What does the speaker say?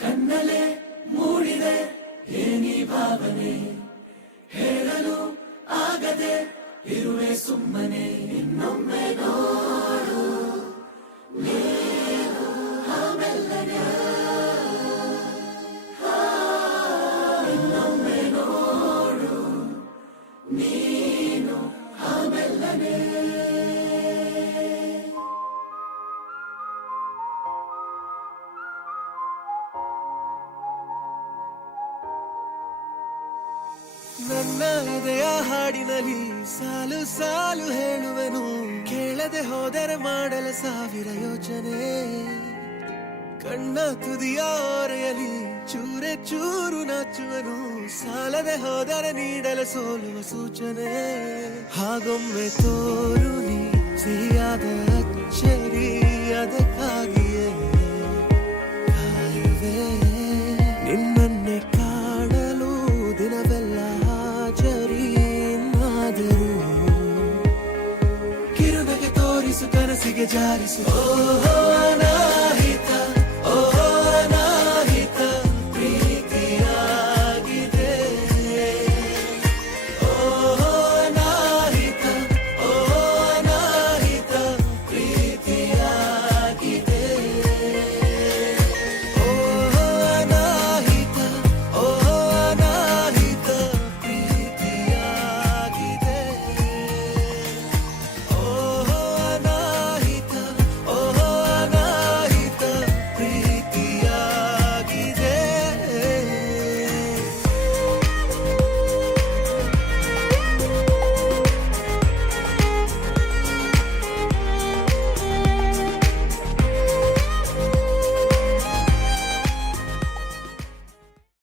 ಕಣ್ಣಲೆ ಮೂಡಿದೆ ಏನಿ ಭಾವನೆ, ಹೇಳಲು ಆಗದೆ ಇರುವೆ ಸುಮ್ಮನೆ. ಇನ್ನೊಮ್ಮೆ ನೋಡು ನೀನು ಆಮೆಲ್ಲನೆ, ಇನ್ನೊಮ್ಮೆ ನೋಡು ನೀನು ಆಮೆಲ್ಲನೆ. ನನ್ನ ಹೃದಯ ಹಾಡಿನಲ್ಲಿ ಸಾಲು ಸಾಲು ಹೇಳುವೆನು, ಕೇಳದೆ ಹೋದರೆ ಮಾಡಲು ಸಾವಿರ ಯೋಚನೆ. ಕಣ್ಣ ತುದಿಯ ಓರೆಯಲಿ ಚೂರೆ ಚೂರು ನಾಚುವನು, ಸಾಲದೆ ಹೋದರೆ ನೀಡಲು ಸೋಲುವ ಸೂಚನೆ. ಹಾಗೊಮ್ಮೆ ತೋರು ನೀ ಸಿಹಿಯಾದ ಅಚ್ಚರಿ, ಅದಕ್ಕಾಗಿಯೇ ಕಾಯುವೆ ನಿನ್ನನ್ನೇ ಕಾಣಲು ದಿನವೆಲ್ಲ ಹಾಜರಿ. ನಾದರೂ ಕಿರುನಗೆ ತೋರಿಸು ಕನಸಿಗೆ ಜಾರಿಸು.